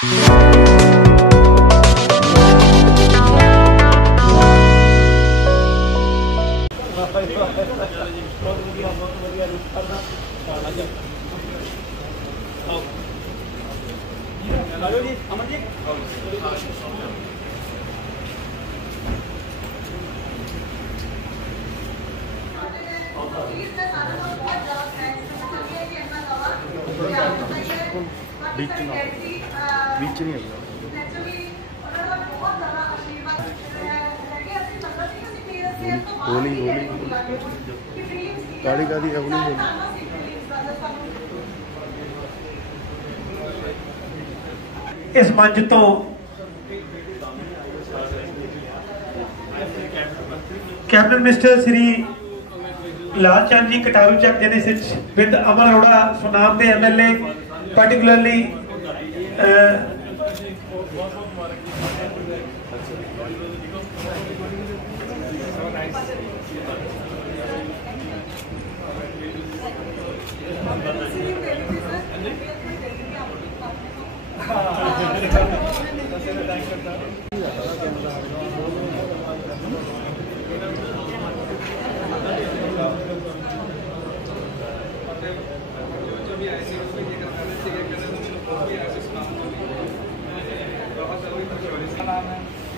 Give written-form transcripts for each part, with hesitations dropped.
इस मंच तो cabinet minister Shri Lal Chand ji Kataruchak जेनेसिस विद अमर अरोड़ा सुनाम के MLA particularly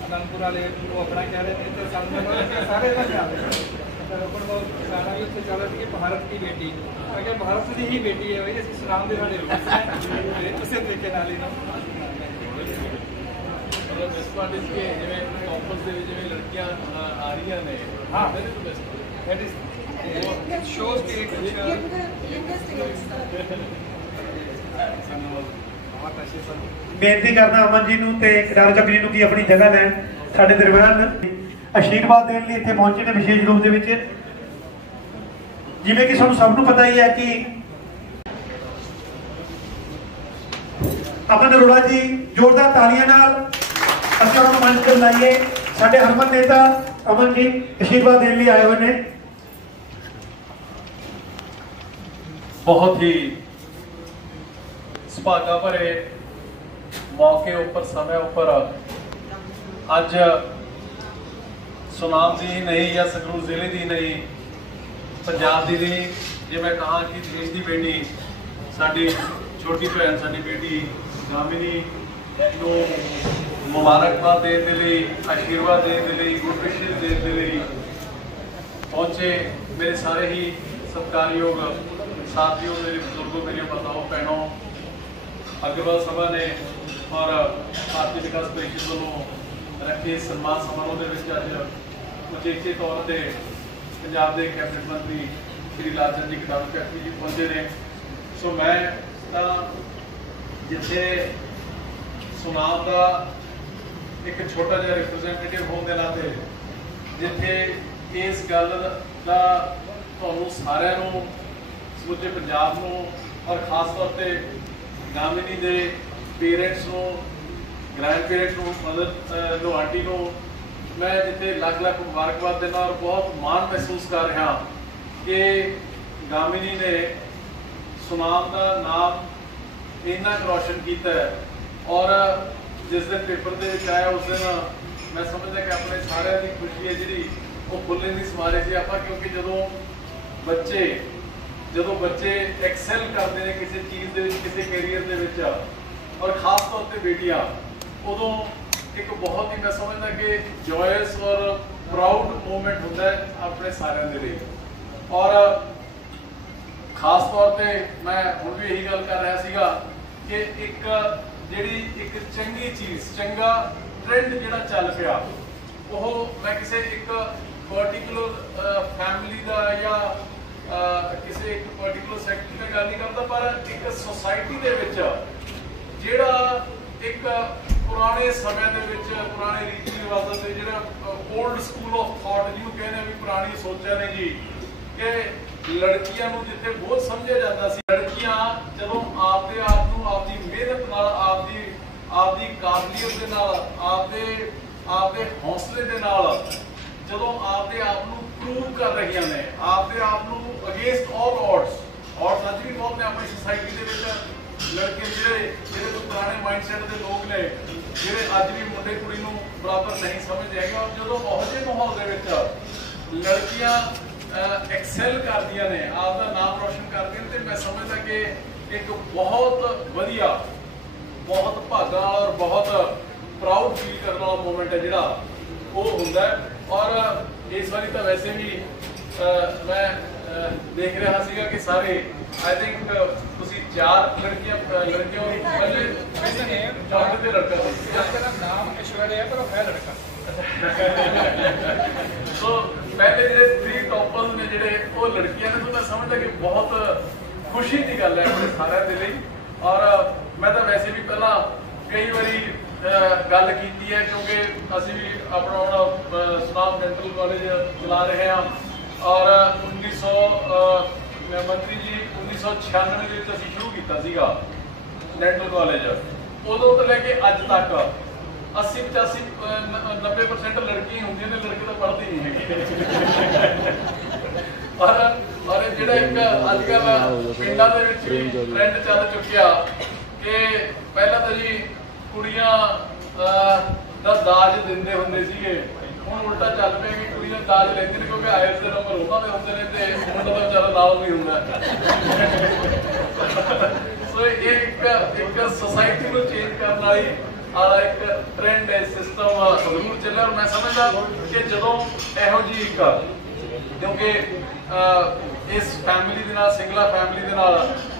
अनंदपुर वाले वो अपना कह रहे थे सारे गाना भी चल रहा था भारत की बेटी अगर भारत की ही बेटी है भाई इस नाम के सारे लोग उसे देखे नाली ना बेस्ट पार्ट इसके जिਵੇਂ कॉम्पस ਦੇ ਵਿੱਚ ਜਿਵੇਂ ਲੜਕੀਆਂ ਆ ਰਹੀਆਂ ਨੇ ਹਾਂ that is it shows कि बेनती करना अमन जी ते कटारू चक जी की अपनी जगह लैन साडे दरम्यान आशीर्वाद देने लिए इत्थे पहुंचे ने विशेष रूप से जिवें कि सानूं सब नूं पता ही है कि अमन अरोड़ा जी जोरदार तालियां नाल असीं उन्हां नूं मंच ते लाइए साडे हरमन नेता अमन जी आशीर्वाद देने लिए आए हुए ने बहुत ही सुभागा भरे मौके उपर समय उपर अज सुनाम की नहीं या संगरूर जिले की नहीं पंजाब की नहीं जे मैं कहा कि देश की बेटी साडी छोटी भैन साडी बेटी गामिनी को मुबारकबाद देने के लिए आशीर्वाद देने के लिए गुड विशेस देने के लिए पहुँचे मेरे सारे ही सत्कारयोग साथियों मेरे बुजुर्गों मेरी माताओं बहनों अग्रवाल सभा ने और भारतीय विकास परिषद वालों रखे सम्मान समारोह के अज उचेचे तौर पर पंजाब के कैबिनेट मंत्री श्री लाल चंद जी कटारू चक जी पहुंचे ने सो मैं जिथे सुनाम का एक छोटा जिहा रिप्रजेंटेटिव होने के नाते जिथे इस गल का तुहानूं सारिआं नूं समूचे पंजाब नूं और खास तौर पर गामिनी के पेरेंट्स को ग्रैंड पेरेंट्स को मदर नो आंटी को मैं जिते लख लख मुबारकबाद देना और बहुत मान महसूस कर रहा कि गामिनी ने सुनाम का नाम इन्ना रोशन किया है और जिस दिन पेपर के आया उस दिन मैं समझदा कि अपने सारे की खुशी है जी वो फुल्ले नहीं समारे थे आप क्योंकि जो बच्चे एक्सेल करते हैं किसी चीज़ किसी कैरियर के और खास तौर पर बेटियां उदों एक बहुत ही मैं समझदा कि जॉयस और प्राउड मोमेंट होता है अपने सारे के लिए और खास तौर पर मैं हुण भी यही गल कर रहा सीगा कि एक जिहड़ी एक चंगी चीज़ चंगा ट्रेंड जिहड़ा चल पिया वो मैं किसी एक पर्टिकुलर फैमिली का या किसी एक पर्टिकुलर सैक्टर की गल नहीं करता पर एक सोसाइटी के जिहड़ा एक पुराने समय के पुराने रीति रिवाजों से जिहड़ा ओल्ड स्कूल ऑफ थॉट जिन्होंने कहने भी पुरानी सोचा ने जी कि लड़कियां जिथे बहुत समझा जाता सी लड़कियां जदों आपदे आप नूं आपदी मेहनत नाल आपदी काबलियत दे नाल आपदे हौसले दे नाल जदों आपदे आप नूं प्रूव कर रही ने आपदे आप नूं अगेंस्ट ऑल ऑड्स अज भी बहुत ने अपनी सोसाइटी के लड़के जिहड़े पुराने ਮਾਈਂਡਸੈਟ ਦੇ ਲੋਕ ਨੇ ਜਿਹੜੇ ਅੱਜ ਵੀ ਮੁੰਡੇ ਕੁੜੀ ਨੂੰ ਬਰਾਬਰ ਨਹੀਂ ਸਮਝਦੇ ਹੈਗੇ। ਔਰ ਜਦੋਂ ਉਹੋ ਜਿਹੇ ਮਾਹੌਲ ਦੇ ਵਿੱਚ ਲੜਕੀਆਂ ਐਕਸੈਲ ਕਰਦੀਆਂ ਨੇ, ਆਪਦਾ ਨਾਮ ਰੋਸ਼ਨ ਕਰਦੀਆਂ ਨੇ, ਤੇ ਮੈਂ ਸਮਝਦਾ ਕਿ ਇੱਕ ਬਹੁਤ ਵਧੀਆ, ਬਹੁਤ ਭਾਗਾਂ ਵਾਲਾ ਔਰ ਬਹੁਤ ਪ੍ਰਾਊਡ ਫੀਲ ਕਰਨ ਵਾਲਾ ਮੂਮੈਂਟ ਹੈ ਜਿਹੜਾ ਉਹ ਹੁੰਦਾ ਹੈ। ਔਰ ਇਸ ਵਾਰੀ ਤਾਂ ਵੈਸੇ ਵੀ ਮੈਂ ਦੇਖ ਰਿਹਾ ਸੀਗਾ ਕਿ ਸਾਰੇ आई थिंक ਤੁਸੀਂ 4 ਲੜਕੀਆਂ ਪਹਿਲੇ ਚੌਥੇ ਤੇ ਲੜਕਾ ਸੀ। इसका नाम ऐश्वर्या है पर वो है लड़का। ਸੋ ਪਹਿਲੇ ਜਿਹੜੇ 3 ਟੌਪਰਸ ਨੇ ਜਿਹੜੇ ਉਹ ਲੜਕੀਆਂ ਨੇ, ਤਾਂ ਮੈਂ ਸਮਝਦਾ ਕਿ ਬਹੁਤ ਖੁਸ਼ੀ ਦੀ ਗੱਲ ਹੈ ਆਪਣੇ ਸਾਰਿਆਂ ਦੇ ਲਈ। ਔਰ ਮੈਂ ਤਾਂ ਵੈਸੇ ਵੀ ਪਹਿਲਾਂ ਕਈ ਵਾਰੀ ਗੱਲ ਕੀਤੀ ਹੈ, ਕਿਉਂਕਿ ਅਸੀਂ ਵੀ ਆਪਣਾ ਹੁਣ ਸੁਨਾਮ ਡੈਂਟਲ ਕਾਲਜ ਚਲਾ ਰਹੇ ਹਾਂ। ਔਰ 1900 ਜੀ 1996 ਦੇ ਵਿੱਚ ਅਸੀਂ ਸ਼ੁਰੂ ਕੀਤਾ ਸੀਗਾ ਡੈਂਟਲ ਕਾਲਜ। ਉਦੋਂ ਤੋਂ ਲੈ ਕੇ ਅੱਜ ਤੱਕ 80-85 90% ਲੜਕੀਆਂ ਹੁੰਦੀਆਂ ਨੇ, ਲੜਕੇ ਤਾਂ ਪੜ੍ਹਦੇ ਨਹੀਂ ਹੈਗੇ। ਔਰ ਜਿਹੜਾ ਇੱਕ ਅੱਜ ਕੱਲ੍ਹ ਪਿੰਡਾਂ ਦੇ ਵਿੱਚ ਵੀ ਟ੍ਰੈਂਡ ਚੱਲ ਚੁੱਕਿਆ ਕਿ ਪਹਿਲਾਂ ਤਾਂ ਜੀ ਕੁੜੀਆਂ ਦਾ ਦਾਜ ਦਿੰਦੇ ਹੁੰਦੇ ਸੀਗੇ, ਹੁਣ ਉਲਟਾ ਚੱਲ ਪਿਆ ਕਿ ਕੁੜੀਆਂ ਦਾਜ ਲੈਂਦੇ ਨੇ, ਕਿਉਂਕਿ ਆਇਲਸ ਦੇ ਨੰਬਰ ਉਹਨਾਂ ਦੇ ਹੁੰਦੇ ਨੇ ਤੇ ਮੁੰਡਾ ਤਾਂ ਵਿਚਾਰਾ ਨਾਲ ਨਹੀਂ ਹੁੰਦਾ। ਸੋ ਇਹ ਇੱਕ ਸੋਸਾਇਟੀ ਨੂੰ ਚੇਂਜ ਕਰਨ ਵਾਲੀ ਇੱਕ ਟ੍ਰੈਂਡ ਹੈ, ਸਿਸਟਮ ਜ਼ਰੂਰ ਚੱਲਿਆ। ਔਰ ਮੈਂ ਸਮਝਦਾ ਕਿ ਜਦੋਂ ਇਹੋ ਜਿਹੀ ਇੱਕ, ਕਿਉਂਕਿ ਇਸ ਫੈਮਿਲੀ ਦੇ ਨਾਲ, ਸਿੰਗਲਾ ਫੈਮਿਲੀ ਦੇ ਨਾਲ,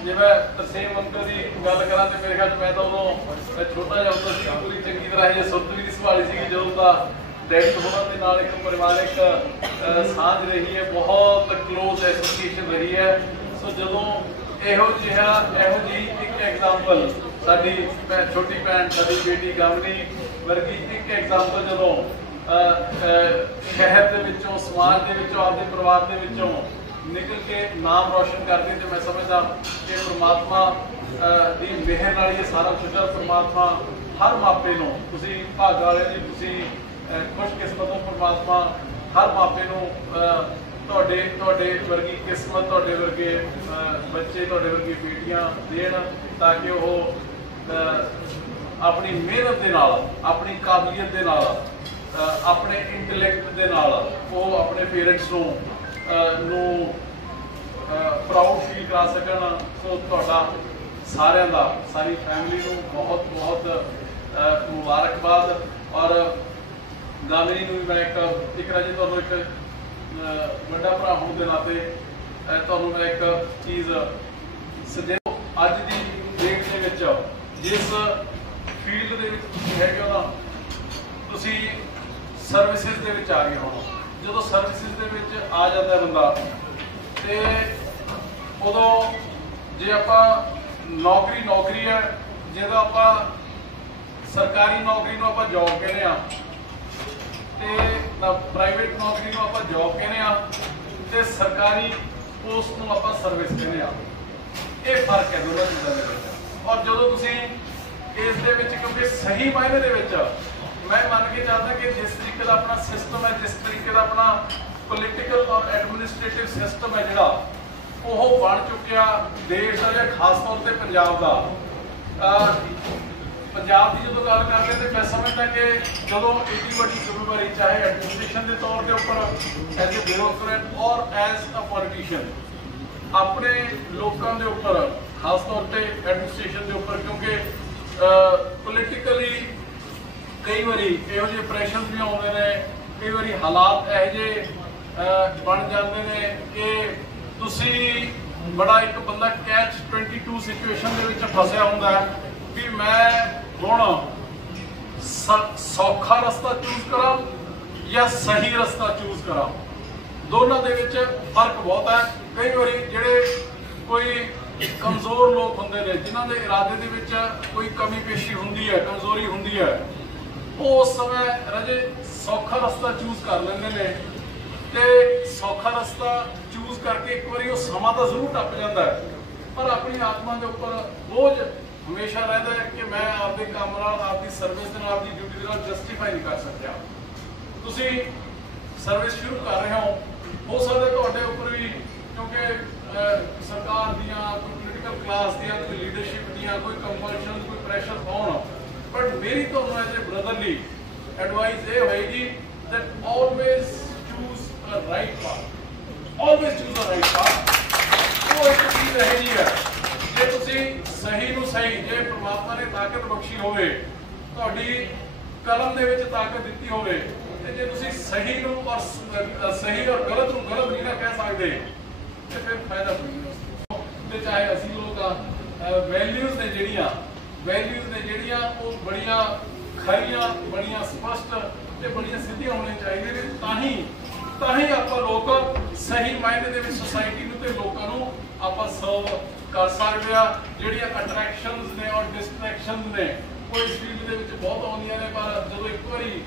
ਜੇ ਮੈਂ ਤਰਸੇਮ ਅੰਕਲ ਦੀ ਗੱਲ ਕਰਾਂ ਤੇ ਮੇਰੇ ਖਿਆਲ 'ਚ ਮੈਂ ਤਾਂ ਉਦੋਂ ਛੋਟਾ ਜਿਹਾ ਹੁੰਦਾ ਸੀ, ਪੂਰੀ ਚੰਗੀ ਤਰ੍ਹਾਂ ਇਹ ਸੁਰਤ ਵੀ ਨਹੀਂ ਸੰਭਾਲੀ ਸੀਗੀ ਜਦੋਂ ਦਾ ਡੈਡੀ ਹੋਰਾਂ ਦੇ ਨਾਲ ਇੱਕ ਪਰਿਵਾਰਿਕ ਸਾਂਝ ਰਹੀ ਹੈ, ਬਹੁਤ ਕਲੋਜ਼ ਐਸੋਸੀਏਸ਼ਨ ਰਹੀ ਹੈ। ਸੋ ਜਦੋਂ ਇਹੋ ਜਿਹੀ ਇੱਕ ਐਗਜ਼ਾਮਪਲ, ਸਾਡੀ ਛੋਟੀ ਭੈਣ, ਸਾਡੀ ਬੇਟੀ ਗਾਮਨੀ ਵਰਗੀ ਇੱਕ ਐਗਜ਼ਾਮਪਲ ਜਦੋਂ ਸ਼ਹਿਰ ਦੇ ਵਿੱਚੋਂ, ਸਮਾਜ ਦੇ ਵਿੱਚੋਂ, ਆਪਦੇ ਪਰਿਵਾਰ ਦੇ ਵਿੱਚੋਂ ਨਿਕਲ ਕੇ ਨਾਮ ਰੋਸ਼ਨ ਕਰਦੀ, ਤੇ ਮੈਂ ਸਮਝਦਾ ਕਿ ਪ੍ਰਮਾਤਮਾ ਦੀ ਮਿਹਰ ਨਾਲ ਇਹ ਸਾਰਾ ਕੁਝ ਹੈ। ਪ੍ਰਮਾਤਮਾ ਹਰ ਮਾਪੇ ਨੂੰ, ਤੁਸੀਂ ਭਾਗਾਂ ਵਾਲੇ ਜੀ, ਤੁਸੀਂ ਖੁਸ਼ਕਿਸਮਤ ਹੋ। ਪ੍ਰਮਾਤਮਾ ਹਰ ਮਾਪੇ ਨੂੰ ਤੁਹਾਡੇ ਵਰਗੀ ਕਿਸਮਤ, ਤੁਹਾਡੇ ਵਰਗੇ ਬੱਚੇ, ਤੁਹਾਡੇ ਵਰਗੀ ਬੇਟੀਆਂ ਦੇਣ, ਤਾਂ ਕਿ ਉਹ ਆਪਣੀ ਮਿਹਨਤ ਦੇ ਨਾਲ, ਆਪਣੀ ਕਾਬਲੀਅਤ ਦੇ ਨਾਲ, ਆਪਣੇ ਇੰਟੈਲੈਕਟ ਦੇ ਨਾਲ ਉਹ ਆਪਣੇ ਪੇਰੈਂਟਸ ਨੂੰ ਪ੍ਰਾਊਡ ਫੀਲ ਕਰਾ ਸਕਣ। ਸੋ ਤੁਹਾਡਾ ਸਾਰਿਆਂ ਦਾ, ਸਾਰੀ ਫੈਮਿਲੀ ਨੂੰ ਬਹੁਤ ਬਹੁਤ ਮੁਬਾਰਕਬਾਦ। ਔਰ ਗਾਮਨੀ ਨੂੰ ਵੀ ਮੈਂ ਇੱਕ ਰਾਜੀ ਤੁਹਾਨੂੰ ਇੱਕ ਵੱਡਾ ਭਰਾ ਹੋਣ ਦੇ ਨਾਤੇ ਤੁਹਾਨੂੰ ਮੈਂ ਇੱਕ ਚੀਜ਼ ਸੁਝਾਉ। ਅੱਜ ਦੀ ਡੇਟ ਦੇ ਵਿੱਚ ਜਿਸ ਫੀਲਡ ਦੇ ਵਿੱਚ ਤੁਸੀਂ ਹੈਗੇ ਹੋ ਨਾ, ਤੁਸੀਂ ਸਰਵਿਸਿਜ਼ ਦੇ ਵਿੱਚ ਆ ਗਏ ਹੋ। ਜਦੋਂ ਸਰਵਿਸਿਜ਼ ਦੇ ਵਿੱਚ ਆ ਜਾਂਦਾ ਬੰਦਾ, ਤੇ ਉਦੋਂ ਜੇ ਆਪਾਂ ਨੌਕਰੀ ਹੈ, ਜਦੋਂ ਆਪਾਂ ਸਰਕਾਰੀ ਨੌਕਰੀ ਨੂੰ ਆਪਾਂ ਜੌਬ ਕਹਿੰਦੇ ਆ, ਤੇ ਪ੍ਰਾਈਵੇਟ ਨੌਕਰੀ ਨੂੰ ਆਪਾਂ ਜੌਬ ਕਹਿੰਦੇ ਆ, ਤੇ ਸਰਕਾਰੀ ਪੋਸਟ ਨੂੰ ਆਪਾਂ ਸਰਵਿਸ ਕਹਿੰਦੇ ਆ। ਇਹ ਫਰਕ ਹੈ ਦੋਨਾਂ ਚੀਜ਼ਾਂ ਦੇ ਵਿੱਚ। ਔਰ ਜਦੋਂ ਤੁਸੀਂ ਇਸ ਦੇ ਵਿੱਚ, ਕਿਉਂਕਿ ਸਹੀ ਮਾਇਨੇ ਦੇ ਵਿੱਚ ਮੈਂ ਮੰਨ ਕੇ ਚੱਲਦਾ ਕਿ ਜਿਸ ਤਰੀਕੇ ਦਾ ਆਪਣਾ ਸਿਸਟਮ ਹੈ, ਜਿਸ ਤਰੀਕੇ ਦਾ ਆਪਣਾ ਪੋਲੀਟੀਕਲ ਔਰ ਐਡਮਿਨਿਸਟ੍ਰੇਟਿਵ ਸਿਸਟਮ ਹੈ ਜਿਹੜਾ ਉਹ ਬਣ ਚੁੱਕਿਆ ਦੇਸ਼ ਦਾ, ਜਾਂ ਖਾਸ ਤੌਰ ਤੇ ਪੰਜਾਬ ਦਾ। ਪੰਜਾਬ ਦੀ ਜਦੋਂ ਗੱਲ ਕਰਦੇ ਤੇ ਮੈਂ ਸਮਝਦਾ ਕਿ ਜਦੋਂ ਇੰਨੀ ਵੱਡੀ ਜ਼ਿੰਮੇਵਾਰੀ, ਚਾਹੇ ਐਡਮਿਨਿਸਟ੍ਰੇਸ਼ਨ ਦੇ ਤੌਰ ਦੇ ਉੱਪਰ ਐਜ਼ ਏ ਬਿਊਰੋਕਰੇਟ ਔਰ ਐਜ਼ ਅ ਪੋਲੀਟੀਸ਼ੀਅਨ, ਆਪਣੇ ਲੋਕਾਂ ਦੇ ਉੱਪਰ, ਖਾਸ ਤੌਰ ਤੇ ਐਡਮਿਨਿਸਟ੍ਰੇਸ਼ਨ ਦੇ ਉੱਪਰ, ਕਿਉਂਕਿ ਪੋਲੀਟੀਕਲੀ ਕਈ ਵਾਰੀ ਇਹੋ ਜਿਹੇ ਪ੍ਰੈਸ਼ਰ ਵੀ ਆਉਂਦੇ ਨੇ, ਕਈ ਵਾਰੀ ਹਾਲਾਤ ਇਹੋ ਜਿਹੇ ਬਣ ਜਾਂਦੇ ਨੇ ਕਿ ਤੁਸੀਂ ਬੜਾ ਇੱਕ ਬੰਦਾ ਕੈਚ 22 ਸਿਚੁਏਸ਼ਨ ਦੇ ਵਿੱਚ ਫਸਿਆ ਹੁੰਦਾ ਹੈ ਵੀ ਮੈਂ ਹੁਣ ਸੌਖਾ ਰਸਤਾ ਚੂਜ਼ ਕਰਾਂ ਜਾਂ ਸਹੀ ਰਸਤਾ ਚੂਜ਼ ਕਰਾਂ। ਦੋਨਾਂ ਦੇ ਵਿੱਚ ਫਰਕ ਬਹੁਤ ਹੈ। ਕਈ ਵਾਰੀ ਜਿਹੜੇ ਕੋਈ ਕਮਜ਼ੋਰ ਲੋਕ ਹੁੰਦੇ ਨੇ, ਜਿਨ੍ਹਾਂ ਦੇ ਇਰਾਦੇ ਦੇ ਵਿੱਚ ਕੋਈ ਕਮੀ ਪੇਸ਼ੀ ਹੁੰਦੀ ਹੈ, ਕਮਜ਼ੋਰੀ ਹੁੰਦੀ ਹੈ, ਉਹ ਉਸ ਸਮੇਂ ਰਾਜੇ ਸੌਖਾ ਰਸਤਾ ਚੂਜ਼ ਕਰ ਲੈਂਦੇ ਨੇ, ਤੇ ਸੌਖਾ ਰਸਤਾ ਚੂਜ਼ ਕਰਕੇ ਇੱਕ ਵਾਰੀ ਉਹ ਸਮਾਂ ਤਾਂ ਜ਼ਰੂਰ ਟੱਪ ਜਾਂਦਾ ਹੈ, ਪਰ ਆਪਣੀ ਆਤਮਾ ਦੇ ਉੱਪਰ ਬੋਝ ਹਮੇਸ਼ਾ ਰਹਿੰਦਾ ਹੈ ਕਿ ਮੈਂ ਆਪਦੇ ਕੰਮ ਨਾਲ, ਆਪਦੀ ਸਰਵਿਸ ਦੇ ਨਾਲ, ਆਪਦੀ ਡਿਊਟੀ ਦੇ ਨਾਲ ਜਸਟੀਫਾਈ ਨਹੀਂ ਕਰ ਸਕਿਆ। ਤੁਸੀਂ ਸਰਵਿਸ ਸ਼ੁਰੂ ਕਰ ਰਹੇ ਹੋ ਸਕਦਾ ਤੁਹਾਡੇ ਉੱਪਰ ਵੀ, ਕਿਉਂਕਿ ਸਰਕਾਰ ਦੀਆਂ, ਕੋਈ ਪੋਲੀਟੀਕਲ ਕਲਾਸ ਦੀਆਂ, ਕੋਈ ਲੀਡਰਸ਼ਿਪ ਦੀਆਂ, ਕੋਈ ਕੰਪਲਸ਼ਨ, ਕੋਈ ਪ੍ਰੈਸ਼ਰ ਹੋਣ, बट मेरी तो एज ए ब्रदरली एडवाइस ये होएगी that always choose a right path, always choose a right path. वो एक चीज रहेगी है जे तुसी सही ਨੂੰ ਸਹੀ ਜੇ ਪ੍ਰਮਾਤਮਾ ਨੇ ਤਾਕਤ ਬਖਸ਼ੀ ਹੋਵੇ, ਤੁਹਾਡੀ ਕਲਮ ਦੇ ਵਿੱਚ ਤਾਕਤ ਦਿੱਤੀ ਹੋਵੇ, ਤੇ ਜੇ ਤੁਸੀਂ ਸਹੀ ਨੂੰ ਔਰ ਸਹੀ ਔਰ ਗਲਤ ਨੂੰ ਗਲਤ ਨਹੀਂ ਨਾ ਕਹਿ ਸਕਦੇ ਤੇ ਫਿਰ ਫਾਇਦਾ ਕੋਈ ਨਹੀਂ। ਤੇ ਚਾਹੇ ਅਸੀਂ ਲੋਕ ਵੈਲਿਊਜ਼ ਨੇ ਜਿਹੜੀਆਂ ਉਹ ਬੜੀਆਂ ਖਰੀਆਂ, ਬੜੀਆਂ ਸਪਸ਼ਟ ਤੇ ਬੜੀਆਂ ਸਿੱਧੀਆਂ ਹੋਣੀਆਂ ਚਾਹੀਦੀਆਂ ਨੇ। ਤਾਂ ਹੀ ਆਪਾਂ ਲੋਕ ਸਹੀ ਮਾਇਨੇ ਦੇ ਵਿੱਚ ਸੋਸਾਇਟੀ ਨੂੰ ਤੇ ਲੋਕਾਂ ਨੂੰ ਆਪਾਂ ਸਰਵ ਕਰ ਸਕਦੇ ਆ। ਜਿਹੜੀਆਂ ਅਟਰੈਕਸ਼ਨਸ ਨੇ ਔਰ ਡਿਸਟਰੈਕਸ਼ਨਸ ਨੇ ਉਹ ਇਸ ਫੀਲਡ ਦੇ ਵਿੱਚ ਬਹੁਤ ਆਉਂਦੀਆਂ ਨੇ, ਪਰ ਜਦੋਂ ਇੱਕ ਵਾਰੀ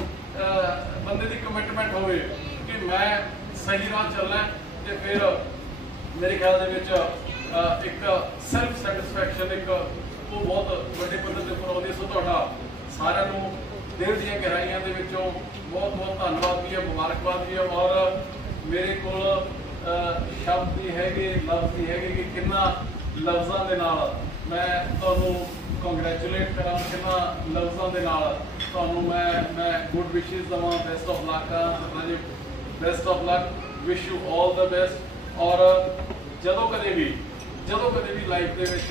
ਬੰਦੇ ਦੀ ਕਮਿਟਮੈਂਟ ਹੋਵੇ ਕਿ ਮੈਂ ਸਹੀ ਰਾਹ ਚੱਲਣਾ ਤੇ ਫਿਰ ਮੇਰੇ ਖਿਆਲ ਦੇ ਵਿੱਚ ਇੱਕ ਸੈਲਫ ਸੈਟੀਸਫੈਕਸ਼ਨ ਇੱਕ ਉਹ ਬਹੁਤ ਵੱਡੇ ਪੱਧਰ ਦੇ ਉੱਪਰ ਆਉਂਦੀ। ਸੋ ਤੁਹਾਡਾ ਸਾਰਿਆਂ ਨੂੰ ਦਿਲ ਦੀਆਂ ਗਹਿਰਾਈਆਂ ਦੇ ਵਿੱਚੋਂ ਬਹੁਤ ਬਹੁਤ ਧੰਨਵਾਦ ਵੀ ਹੈ, ਮੁਬਾਰਕਬਾਦ ਵੀ ਹੈ। ਔਰ ਮੇਰੇ ਕੋਲ ਸ਼ਬਦ ਵੀ ਹੈਗੇ, ਲਫ਼ਜ਼ ਵੀ ਹੈਗੇ ਕਿ ਕਿੰਨਾ ਲਫ਼ਜ਼ਾਂ ਦੇ ਨਾਲ ਮੈਂ ਤੁਹਾਨੂੰ ਕੰਗ੍ਰੈਚੁਲੇਟ ਕਰਾਂ, ਕਿੰਨਾ ਲਫ਼ਜ਼ਾਂ ਦੇ ਨਾਲ ਤੁਹਾਨੂੰ ਮੈਂ ਗੁੱਡ ਵਿਸ਼ੇਸ ਦੇਵਾਂ, ਬੈਸਟ ਆਫ ਲੱਕ ਕਰਾਂ। Best of luck, wish you all the best. ਔਰ ਜਦੋਂ ਕਦੇ ਵੀ ਲਾਈਫ ਦੇ ਵਿੱਚ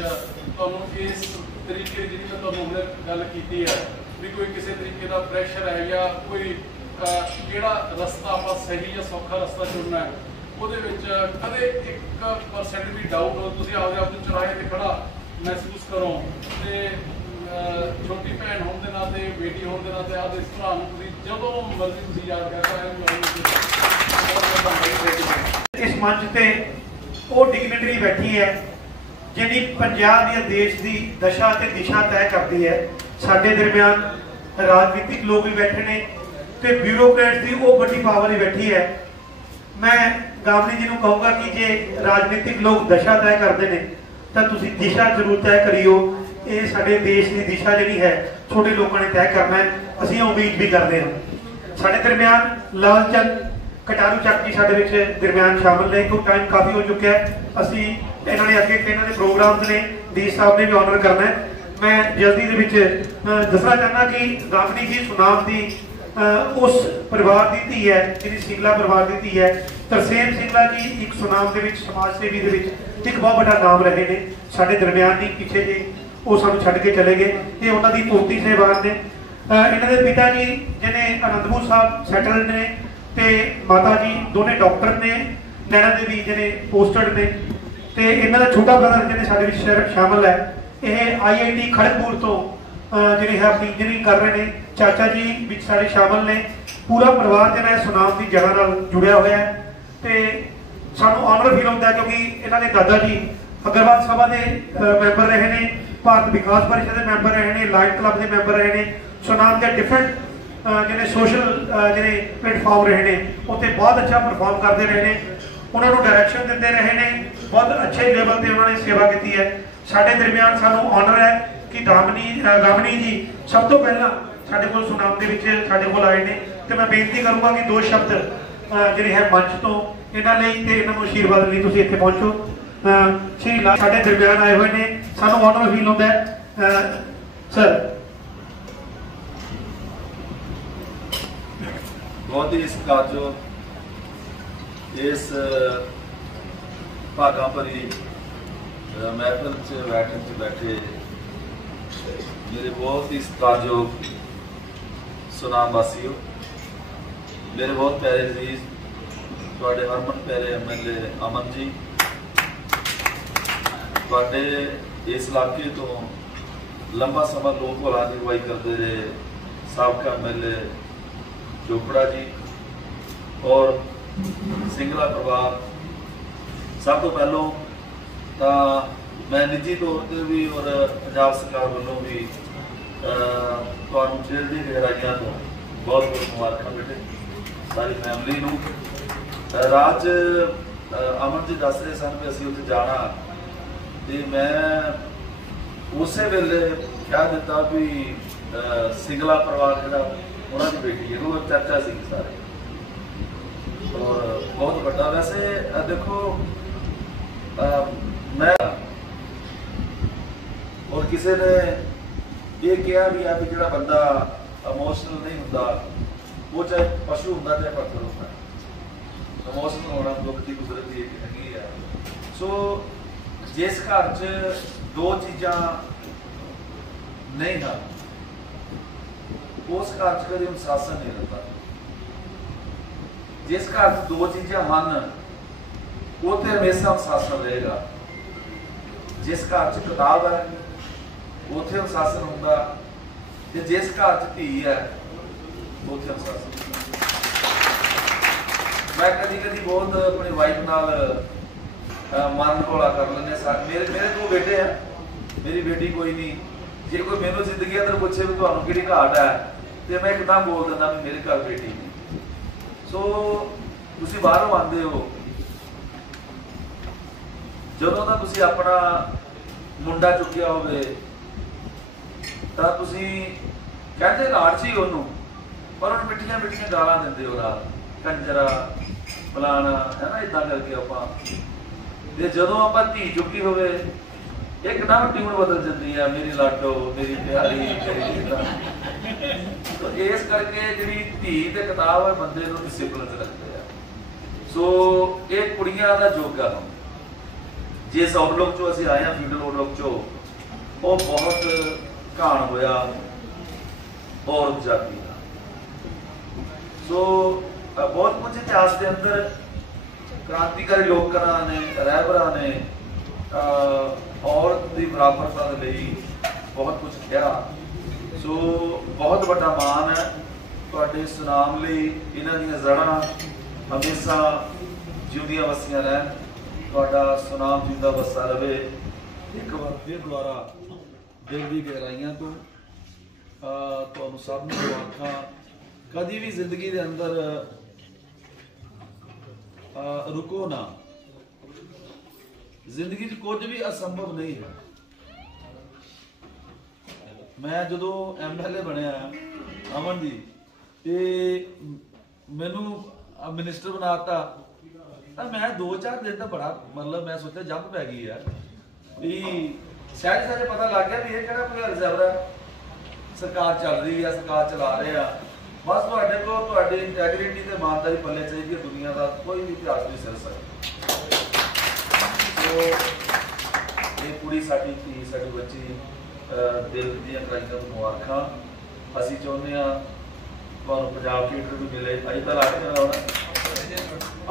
ਤੁਹਾਨੂੰ ਇਸ ਤਰੀਕੇ ਦੀ ਜਿਹੜੀ ਮੈਂ ਤੁਹਾਨੂੰ ਹੁਣੇ ਗੱਲ ਕੀਤੀ ਹੈ ਵੀ ਕੋਈ ਕਿਸੇ ਤਰੀਕੇ ਦਾ ਪ੍ਰੈਸ਼ਰ ਹੈ ਜਾਂ ਕੋਈ ਕਿਹੜਾ ਰਸਤਾ ਆਪਾਂ ਸਹੀ ਜਾਂ ਸੌਖਾ ਰਸਤਾ ਚੁਣਨਾ ਹੈ, ਉਹਦੇ ਵਿੱਚ ਕਦੇ 1% ਵੀ ਡਾਊਟ ਹੋ, ਤੁਸੀਂ ਆਪਦੇ ਆਪ ਨੂੰ ਚੁਰਾਹੇ ਤੇ ਖੜਾ ਮਹਿਸੂਸ ਕਰੋ ਤੇ ਛੋਟੀ ਭੈਣ ਹੋਣ ਦੇ ਨਾਤੇ, ਬੇਟੀ ਹੋਣ ਦੇ ਨਾਤੇ ਆਪਦੇ ਇਸ ਭਰਾ ਨੂੰ ਤੁਸੀਂ ਜਦੋਂ ਮਰਜ਼ੀ ਤੁਸੀਂ ਯਾਦ ਕਰਨਾ। ਇਸ ਮੰਚ ਤੇ ਉਹ ਡਿਗਨਿਟਰੀ ਬੈਠੀ ਹੈ ਜਿਹੜੀ ਪੰਜਾਬ ਜਾਂ ਦੇਸ਼ ਦੀ ਦਸ਼ਾ ਤੇ ਦਿਸ਼ਾ ਤੈਅ ਕਰਦੀ ਹੈ। ਸਾਡੇ ਦਰਮਿਆਨ ਰਾਜਨੀਤਿਕ ਲੋਕ ਵੀ ਬੈਠੇ ਨੇ ਤੇ ਬਿਊਰੋਕਰੇਟਸ ਦੀ ਉਹ ਵੱਡੀ ਪਾਵਰ ਹੀ ਬੈਠੀ ਹੈ। ਮੈਂ ਗਾਮਣੀ ਜੀ ਨੂੰ ਕਹੂੰਗਾ ਕਿ ਜੇ ਰਾਜਨੀਤਿਕ ਲੋਕ ਦਸ਼ਾ ਤੈਅ ਕਰਦੇ ਨੇ ਤਾਂ ਤੁਸੀਂ ਦਿਸ਼ਾ ਜ਼ਰੂਰ ਤੈਅ ਕਰਿਓ। ਇਹ ਸਾਡੇ ਦੇਸ਼ ਦੀ ਦਿਸ਼ਾ ਜਿਹੜੀ ਹੈ ਛੋਟੇ ਲੋਕਾਂ ਨੇ ਤੈਅ ਕਰਨਾ ਹੈ, ਅਸੀਂ ਉਮੀਦ ਵੀ ਕਰਦੇ ਹਾਂ। ਸਾਡੇ ਦਰਮਿਆਨ ਲਾਲ ਚੰਦ ਕਟਾਰੂ ਚੱਕ ਜੀ ਸਾਡੇ ਵਿੱਚ ਦਰਮਿਆਨ ਸ਼ਾਮਲ ਨੇ। ਕਿਉਂਕਿ ਟਾਈਮ ਕਾਫੀ ਹੋ ਚੁੱਕਿਆ ਹੈ, ਅਸੀਂ ਇਹਨਾਂ ਨੇ ਅੱਗੇ ਇਹਨਾਂ ਦੇ ਪ੍ਰੋਗਰਾਮਸ ਨੇ, ਡੀ ਸਾਹਿਬ ਨੇ ਵੀ ਆਨਰ ਕਰਨਾ ਹੈ। ਮੈਂ ਜਲਦੀ ਦੇ ਵਿੱਚ ਦੱਸਣਾ ਚਾਹੁੰਦਾ ਕਿ ਗਾਮਣੀ ਜੀ ਸੁਨਾਮ ਦੀ ਉਸ ਪਰਿਵਾਰ ਦੀ ਧੀ ਹੈ ਜਿਹੜੀ ਸਿੰਗਲਾ ਪਰਿਵਾਰ ਦੀ ਧੀ ਹੈ। ਤਰਸੇਮ ਸਿੰਗਲਾ ਜੀ ਇੱਕ ਸੁਨਾਮ ਦੇ ਵਿੱਚ ਸਮਾਜ ਸੇਵੀ ਦੇ ਵਿੱਚ ਇੱਕ ਬਹੁਤ ਵੱਡਾ ਨਾਮ ਰਹੇ ਨੇ। ਸਾਡੇ ਦਰਮਿਆਨ ਨਹੀਂ, ਪਿੱਛੇ ਜੇ ਉਹ ਸਾਨੂੰ ਛੱਡ ਕੇ ਚਲੇ ਗਏ। ਇਹ ਉਹਨਾਂ ਦੀ ਪੋਤੀ ਸਹਿਬਾਨ ਨੇ। ਇਹਨਾਂ ਦੇ ਪਿਤਾ ਜੀ ਜਿਹਨੇ ਅਨੰਦਪੁਰ ਸਾਹਿਬ ਸੈਟਲ ਨੇ ਤੇ ਮਾਤਾ ਜੀ ਦੋਨੇ ਡਾਕਟਰ ਨੇ। ਨੈਣਾ ਦੇਵੀ ਜਿਹਨੇ ਪੋਸਟਡ ਨੇ ਤੇ ਇਹਨਾਂ ਦਾ ਛੋਟਾ ਬ੍ਰਦਰ ਜਿਹਨੇ ਸਾਡੇ ਵਿੱਚ ਸ਼ਾਮਲ ਹੈ, ਇਹ IIT ਖੜਗਪੁਰ ਤੋਂ ਜਿਹੜੇ ਹੈ ਆਪਣੀ ਇੰਜੀਨੀਅਰਿੰਗ ਕਰ ਰਹੇ ਨੇ। ਚਾਚਾ ਜੀ ਵਿੱਚ ਸਾਡੇ ਸ਼ਾਮਲ ਨੇ। ਪੂਰਾ ਪਰਿਵਾਰ ਜਿਹੜਾ ਹੈ ਸੁਨਾਮ ਦੀ ਜਗ੍ਹਾ ਨਾਲ ਜੁੜਿਆ ਹੋਇਆ ਹੈ ਤੇ ਸਾਨੂੰ ਆਨਰ ਫੀਲ ਹੁੰਦਾ ਕਿਉਂਕਿ ਇਹਨਾਂ ਦੇ ਦਾਦਾ ਜੀ ਅਗਰਵਾਲ ਸਭਾ ਦੇ ਮੈਂਬਰ ਰਹੇ ਨੇ, ਭਾਰਤ ਵਿਕਾਸ ਪਰਿਸ਼ਦ ਦੇ ਮੈਂਬਰ ਰਹੇ ਨੇ, ਲਾਇਨ ਕਲੱਬ ਦੇ ਮੈਂਬਰ ਰਹੇ ਨੇ। ਸੁਨਾਮ ਦੇ ਡਿਫਰੈਂਟ ਜਿਹੜੇ ਸੋਸ਼ਲ ਜਿਹੜੇ ਪਲੇਟਫਾਰਮ ਰਹੇ ਨੇ ਉੱਥੇ ਬਹੁਤ ਅੱਛਾ ਪਰਫਾਰਮ ਕਰਦੇ ਰਹੇ ਨੇ। ਉਹਨਾਂ ਨੂੰ ਡਾਇਰੈਕਸ਼ਨ ਦਿੰਦੇ ਰਹੇ ਨੇ, ਬਹੁਤ ਅੱਛੇ ਲੈਵਲ ਤੇ ਉਹਨਾਂ ਨੇ ਸੇਵਾ ਕੀਤੀ ਹੈ। ਸਾਡੇ ਦਰਮਿਆਨ ਸਾਨੂੰ ਆਨਰ ਹੈ ਕਿ ਗਾਮਣੀ ਜੀ ਸਭ ਤੋਂ ਪਹਿਲਾਂ ਸਾਡੇ ਕੋਲ ਸੁਨਾਮ ਦੇ ਵਿੱਚ ਸਾਡੇ ਕੋਲ ਆਏ ਨੇ ਤੇ ਮੈਂ ਬੇਨਤੀ ਕਰੂੰਗਾ ਕਿ ਦੋ ਸ਼ਬਦ ਜਿਹੜੇ ਹੈ ਮੰਚ ਤੋਂ ਇਹਨਾਂ ਲਈ ਤੇ ਇਹਨਾਂ ਨੂੰ ਆਸ਼ੀਰਵਾਦ ਲਈ ਤੁਸੀਂ ਇੱਥੇ ਪਹੁੰਚੋ। ਸ਼੍ਰੀ ਸਾਡੇ ਦਰਮਿਆਨ ਆਏ ਹੋਏ ਨੇ, ਸਾਨੂੰ ਆਨਰ ਫੀਲ ਹੁੰਦਾ ਹੈ। ਸਰ बहुत ही सत्कारयोग इस भागा भरी महफिल च बैठे मेरे बहुत ही सत्कारयोग सुनाम वासियों, मेरे बहुत प्यारे अजीज तुहाडे हरमन प्यारे MLA अमन जी, तुहाडे इस इलाके तो लंबा समा लोक भला की अगवाई करते रहे साबका MLA चोपड़ा जी और सिंगला परिवार। सब तो पहलों तो मैं निजी तौर पर भी और पंजाब सरकार वालों भी दिल दी गहराइयां तो बहुत बहुत मुबारक बेटे सारी फैमिली नूं। राज अमन जी दस रहे सन भी असीं उत्थे जाना ते मैं उस वेले कह दिता भी सिंगला परिवार जिहड़ा उन्होंने की बेटी है, वो चर्चा सी सारे और बहुत बड़ा। वैसे देखो मैं और किसी ने ये कहा भी है भी जो बंदा इमोशनल नहीं होंदा, वो चाहे पशु होंदा चाहे पत्थर होंदा, इमोशनल होना दुख की कुदरत की एक हैगी है। सो जिस घर च दो चीज़ां नहीं हैं उस घर च कभी अनुशासन नहीं रहता। जिस घर च दो चीज़ां हैं उत्थे हमेशा अनुशासन रहेगा। जिस घर च किताब है उत्थे अनुशासन होंदा, ते जिस घर च धी है उत्थे अनुशासन। मैं कभी कभी बहुत अपनी वाइफ नाल मन घोला कर लेने। मेरे दो बेटे हैं, मेरी बेटी कोई नहीं। जे कोई मैनू जिंदगी अंदर पूछे भी तुहानू किहड़ी घाट है तो मैं एकदम बोल दिंदा भी मेरे घर बेटी नहीं। सो तुसीं बाहरों आंदे हो, जदों दा तुसीं अपना मुंडा चुकिया होवे तां तुसीं कहंदे लाड़ च ही ओनू, पर उन्हें मिठियां मिठियां गालां दिंदे हो, रात कंजरा फलाना है ना, इदा करके आपां ते जदों आपां धी चुकी होवे एकदम ट्यून बदल जाती है, मेरी लाडो मेरी प्यारी मेरी। तो इस करके जी धी ते किताब है बंदे को डिसिपलिन च रखते हैं। सो ये कुड़ियां दा योग है। जिस आउटलुक चो असीं आए हैं फीडल आउटलुक चो, वो बहुत घाण होया औरत जाति का। सो बहुत कुछ इतिहास के अंदर क्रांतिकारी लोकां ने रहबरां ने औरत की बराबरता के लिए बहुत कुछ किया। सो बहुत बड़ा मान है तुहाडे सुनाम लई। इन्हां दीयां जड़ां हमेशा जिउंदियां वसियां रहन, तुहाडा सुनाम जिंदा वसा रहे। एक बार फिर दोबारा दिल की गहराइयां तो तुहानूं सब नूं आखां कदी भी जिंदगी के अंदर रुको ना। जिंदगी कुछ भी असंभव नहीं है। मैं जो MLA बनया अमन जी ते मैनू मिनिस्टर बनाता, मैं 2-4 दिन तो बड़ा मतलब मैं सोचा जंप पै गई है भी शायद सारे पता लग गया भी ये कहना कोई रिजर्व है, सरकार चल रही है, सरकार चला रहे हैं। बस तुहाडे को तुहाडी इंटैग्रिटी ते ईमानदारी पल्ले चाहिए, दुनिया का कोई भी इतिहास नहीं सिर सकता। तो ये कुड़ी साडी धी साडी बच्ची दिल दी गहराइयां तो मुबारखां। असीं चाहुंदे हां तुहानूं पंजाब थिएटर भी मिले। अज तक आ के होना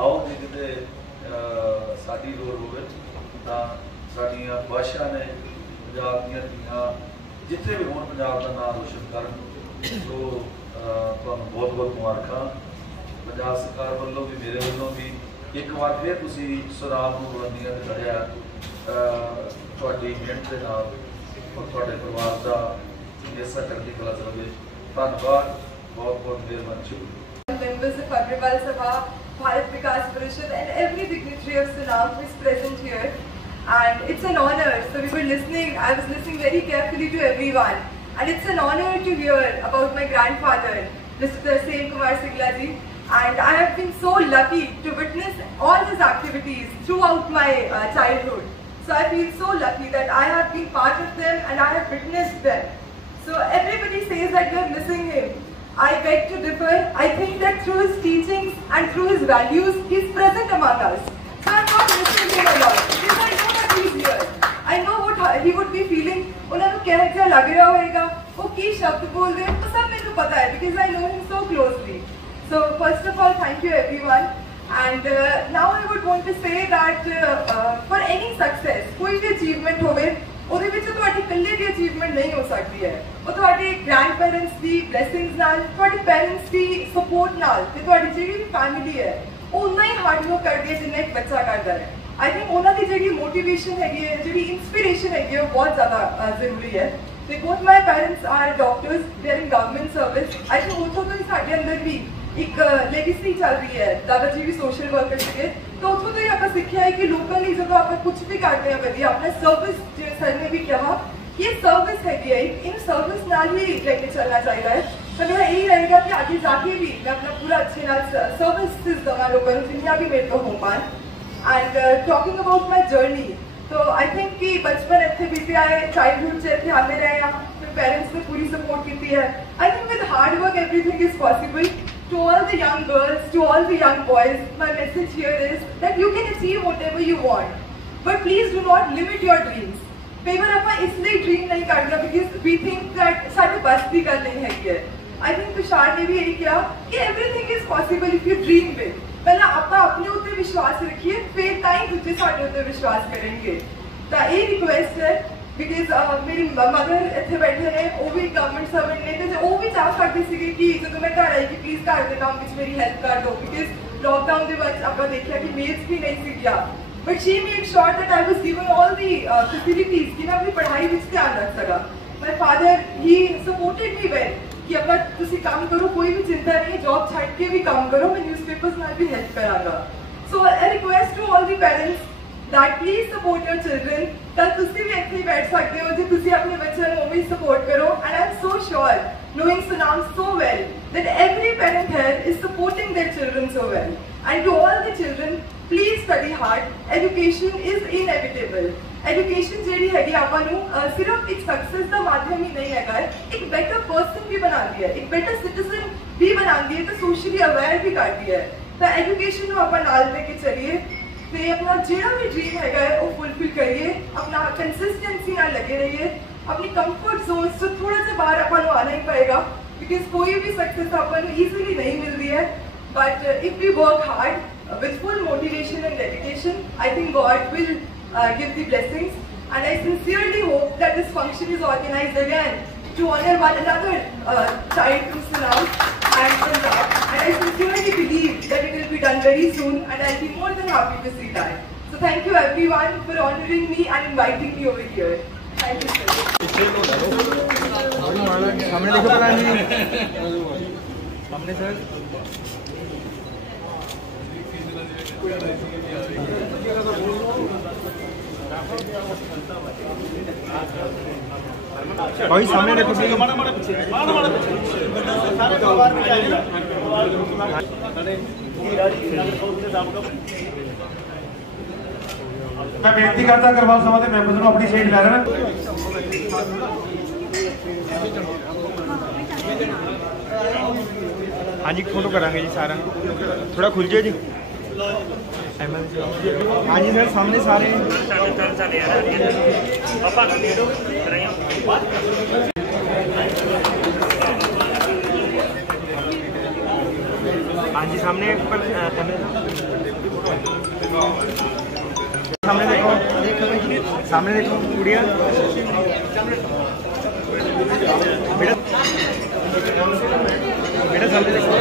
आओ जे किते साडी लोड़ होवे तां साडीआं ख्वाहिशां ने पंजाब दीआं धीआं जिथे भी होण पंजाब दा नाम रोशन करन। सो तुहानूं बहुत बहुत मुबारखां पंजाब सरकार वालों भी मेरे वालों भी। एक बार फिर तुसीं सुराम नूं बुलंदियां ते लड़िया तुहाडी मिहनत दे नाल और तुहाडे परिवार दा हमेशा चढ़दी कला च रहे। धन्नवाद, बहुत बहुत मेहरबानी। Members of Agrawal Sabha, Bharat Vikas Parishad and every dignitary of Sunam is present here, and it's an honor. So we were listening, I was listening very carefully to everyone, and it's an honor to hear about my grandfather, Mr. Sen Kumar Sigla ji. And I have been so lucky to witness all his activities throughout my childhood. So I feel so lucky that I have been part of them and I have witnessed them. So everybody says that we are missing him. I beg to differ. I think that through his teachings and through his values, he is present among us. So I'm not missing him a lot because I know that he is here. I know what he would be feeling. उन्हें क्या क्या लग रहा होगा, वो की शब्द बोल रहे हैं, तो सब मेरे को पता है because I know him so closely. So first of all, thank you everyone. And now I would want to say that for any success, कोई भी achievement होवे, ਉਹਦੇ ਵਿੱਚ ਤੁਹਾਡੀ ਇਕੱਲੇ ਦੀ ਅਚੀਵਮੈਂਟ ਨਹੀਂ ਹੋ ਸਕਦੀ ਹੈ। ਉਹ ਤੁਹਾਡੇ ਗ੍ਰੈਂਡ ਪੈਰੈਂਟਸ ਦੀ ਬਲੇਸਿੰਗਸ ਨਾਲ, ਤੁਹਾਡੇ ਪੈਰੈਂਟਸ ਦੀ ਸਪੋਰਟ ਨਾਲ ਤੇ ਤੁਹਾਡੀ ਜਿਹੜੀ ਵੀ ਫੈਮਿਲੀ ਹੈ ਉਹ ਉਨਾ ਹੀ ਹਾਰਡ ਵਰਕ ਕਰਦੀ ਹੈ ਜਿੰਨਾ ਇੱਕ ਬੱਚਾ ਕਰਦਾ ਹੈ। ਆਈ ਥਿੰਕ ਉਹਨਾਂ ਦੀ ਜਿਹੜੀ ਮੋਟੀਵੇਸ਼ਨ ਹੈਗੀ ਹੈ, ਜਿਹੜੀ ਇਨਸਪੀਰੇਸ਼ਨ ਹੈਗੀ ਹੈ, ਉਹ ਬਹੁਤ ਜ਼ਿਆਦਾ ਜ਼ਰੂਰੀ ਹੈ। ਤੇ both my parents are doctors, they are in government service. I think ਉੱਥੋਂ ਤੋਂ ਹੀ ਸਾਡੇ ਅੰਦਰ ਵੀ ਇੱਕ ਲੈਗੇਸੀ ਚੱਲ ਰਹੀ ਹੈ। ਦਾਦਾ ਜੀ ਵੀ ਸੋਸ਼ਲ ਵਰਕਰ ਸੀਗੇ, तो ਉੱਥੋਂ ਤੋਂ ਹੀ ਆਪਾਂ ਸਿੱਖਿਆ ਹੈ ਕਿ ਲੋਕਾਂ ਲਈ ਜਦੋਂ ਆਪਾਂ ਕੁਝ ਵੀ ਕਰਦੇ ਹਾਂ ਵਧੀਆ, ਆਪਣਾ ਸਰਵਿਸ ਜਿਵੇਂ ਸਰ ਨੇ ਵੀ ਕਿਹਾ ਕਿ ਇਹ ਸਰਵਿਸ ਹੈਗੀ ਹੈ, ਇਹਨੂੰ ਸਰਵਿਸ ਨਾਲ ਹੀ ਲੈ ਕੇ ਚੱਲਣਾ ਚਾਹੀਦਾ ਹੈ। ਤਾਂ ਮੇਰਾ ਇਹੀ ਰਹੇਗਾ ਕਿ ਅੱਗੇ ਜਾ ਕੇ ਵੀ ਮੈਂ ਆਪਣਾ ਪੂਰਾ ਅੱਛੇ ਨਾਲ ਸਰਵਿਸਿਸ ਦੇਵਾਂ ਲੋਕਾਂ ਨੂੰ ਜਿੰਨੀਆਂ ਵੀ ਮੇਰੇ ਤੋਂ ਹੋ ਪਾਣ। And talking about my journey, तो आई थिंक कि बचपन इतने बीते आए, चाइल्डहुड से इतने आते रहे हैं, पेरेंट्स ने पूरी सपोर्ट की है। I think with hard work everything is possible. To all the young girls, to all the young boys, my message here is that you can achieve whatever you want, but please do not limit your dreams. कई बार ਆਪਾਂ इसलिए dream नहीं करते because we think that ਸਾਡੇ ਬਸ ਦੀ ਗੱਲ ਨਹੀਂ ਹੈਗੀ ਹੈ। I think तुषार ने भी यही किया कि everything is possible if you dream big। ਪਹਿਲਾਂ ਆਪਾਂ ਆਪਣੇ ਉੱਤੇ ਵਿਸ਼ਵਾਸ ਰੱਖੀਏ, ਫਿਰ ਤਾਂ ਹੀ ਦੂਜੇ ਸਾਡੇ ਉੱਤੇ ਵਿਸ਼ਵਾਸ ਕਰਨਗੇ। ਤਾਂ ਇਹ ਰਿਕੁਐਸਟ ਹੈ because मेरी मदर ਇੱਥੇ ਬੈਠੇ ਨੇ, ਉਹ ਵੀ ਗਵਰਨਮੈਂਟ ਸਰਵੈਂਟ ਨੇ ਤੇ ਉਹ ਵੀ ਚਾਹ ਸਕਦੇ ਸੀਗੇ ਕਿ ਜਦੋਂ ਮੈਂ ਘਰ ਆਈ ਕਿ ਪਲੀਜ਼ ਘਰ ਦੇ ਕੰਮ ਵਿੱਚ ਮੇਰੀ ਹੈਲਪ ਕਰ ਦਿਓ because ਲੋਕਡਾਊਨ ਦੇ ਵਿੱਚ ਆਪਾਂ ਦੇਖਿਆ ਕਿ ਮੇਲਸ ਵੀ ਨਹੀਂ ਸੀ ਗਿਆ। But she made sure that I was given all the facilities कि मैं अपनी पढ़ाई ਵਿੱਚ ਧਿਆਨ ਰੱਖ ਸਕਾਂ। My father he supported me well कि अपना ਤੁਸੀਂ ਕੰਮ ਕਰੋ, ਕੋਈ ਵੀ ਚਿੰਤਾ ਨਹੀਂ, ਜੌਬ ਛੱਡ ਕੇ ਵੀ ਕੰਮ ਕਰੋ, ਮੈਂ ਨਿਊਜ਼ਪੇਪਰਸ ਨਾਲ ਵੀ ਹੈਲਪ ਕਰਾਂਗਾ। So I request to all the parents that please support your children। ਤਾਂ ਤੁਸੀਂ ਵੀ ਇੱਥੇ ਬੈਠ ਸਕਦੇ ਹੋ ਜੇ ਤੁਸੀਂ ਆਪਣੇ ਬੱਚਿਆਂ ਨੂੰ ਵੀ ਸਪੋਰਟ ਕਰੋ। And I'm so sure, knowing Sunam so well, that every parent here is supporting their children so well। And to all the children, please study hard। Education is inevitable। Education ਜਿਹੜੀ ਹੈਗੀ ਆਪਾਂ ਨੂੰ ਸਿਰਫ ਇੱਕ success ਦਾ ਮਾਧਿਅਮ ਹੀ ਨਹੀਂ ਹੈਗਾ, ਇੱਕ ਬੈਟਰ ਪਰਸਨ ਵੀ ਬਣਾਉਂਦੀ ਹੈ, ਇੱਕ ਬੈਟਰ ਸਿਟੀਜ਼ਨ ਵੀ ਬਣਾਉਂਦੀ ਹੈ ਤੇ ਸੋਸ਼ਲੀ ਅਵੇਅਰ ਵੀ ਕਰਦੀ ਹੈ। ਤਾਂ ਐਜੂਕੇਸ਼ਨ ਨੂੰ ਆਪਾਂ ਨਾਲ ਲੈ ਕੇ ਚੱਲੀਏ ਤੇ ਆਪਣਾ ਜਿਹੜਾ ਵੀ ਡ੍ਰੀਮ ਹੈਗਾ ਹੈ ਉਹ ਫੁਲਫਿਲ ਕਰੀਏ, ਆਪਣਾ ਕੰਸਿਸਟੈਂਸੀ ਨਾਲ ਲੱਗੇ ਰਹੀਏ, ਆਪਣੀ ਕੰਫਰਟ ਜ਼ੋਨ ਤੋਂ ਥੋੜਾ ਜਿਹਾ ਬਾਹਰ ਆਪਾਂ ਨੂੰ ਆਣਾ ਹੀ ਪਏਗਾ ਬਿਕਾਜ਼ ਕੋਈ ਵੀ ਸਕਸੈਸ ਆਪਾਂ ਨੂੰ ਈਜ਼ੀਲੀ ਨਹੀਂ ਮਿਲਦੀ ਹੈ। But if we work hard with full motivation and dedication, I think God will give the blessings, and I sincerely hope that this function is organized again to honor one another child to Sunam and Punjab, and I sincerely believe that it will be done very soon, and I'll be more than happy to see that. So thank you everyone for honoring me and inviting me over here. Thank you so much. सामने देखो प्रधान जी, सामने sir. भाई सामने देखो, मैं बेनती करता अग्रवाल सभा के मैंबर्स को अपनी सीट लै रहे हैं। हाँ जी, फोटो करांगे जी सारा, थोड़ा खुल जाए जी। हाँ जी सर, सामने सारे हाँ जी, सामने सामने देखो, सामने देखो गुड़िया बेटा, बेटा सामने देखो।